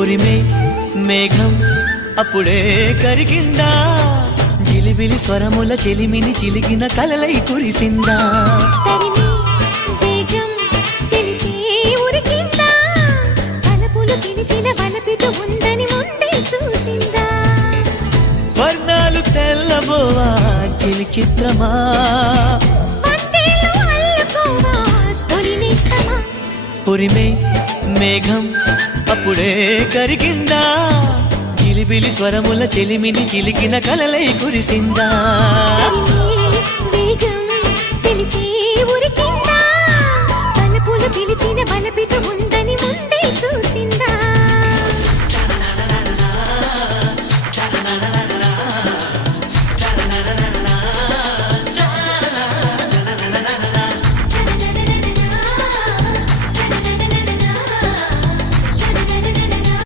ఉరిమే మేఘం అప్పుడే కరిగిందా, జిలిబిలి స్వరముల చెలిమిని చిలికిన కలలై కురిసిందా. తరిమి వేగం తెలిసి ఉరికిందా, తలపులు పిలిచిన వలపిటు ఉందని ముందే చూసిందా. వర్ణాలు తెల్లబోవా చిలి చిత్రమా, వందేలు అల్లుకోవా తొలి నేస్తమా. ఉరిమే మేఘం అప్పుడే కరిగిందా, జిలిబిలి స్వరముల చెలిమిని చిలికిన కలలై కురిసిందా. తరిమి వేగం తెలిసి ఉరికిందా, తలపులు పిలిచిన వలపిటు